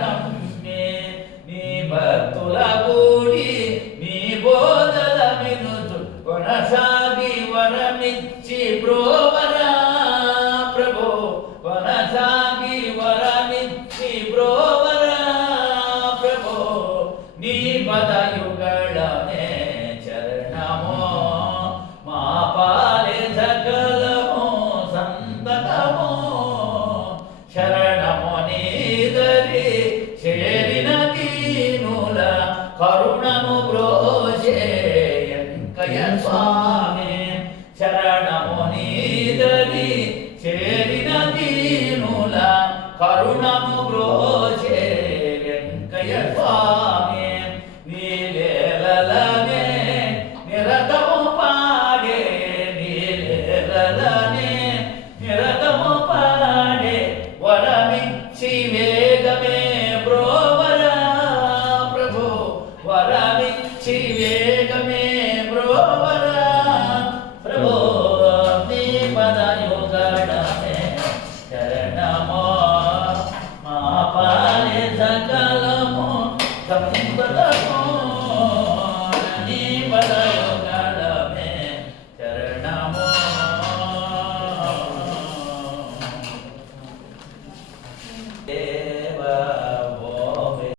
నమ్మే నీ భక్తుల కూడి నీ బోధల వినుచు కొనసాగి వరమిచ్చి బ్రోవరా ప్రభో కొనసాగి వరమిచ్చి బ్రోవరా ప్రభో నీ పదయుగళమే చరణమో మా పాలే సకలమో సంతతమో శరణమో నీదరి చేరిన దీనుల కరుణము బ్రోజే వెంకయ్య స్వామి శరణమో నీదరి చేరిన దీనుల కరుణము బ్రోజే వెంకయ్య స్వామి నీలేలనే నిరతము పాడే నీలేలనే నిరతము పాడే వరమిచ్చి వేగమే బ్రోవరా ప్రభు వరమిచ్చి వేగమే బ్రోవరా ప్రభు నీ పదయుగళమే శరణమో మా పాలే సకల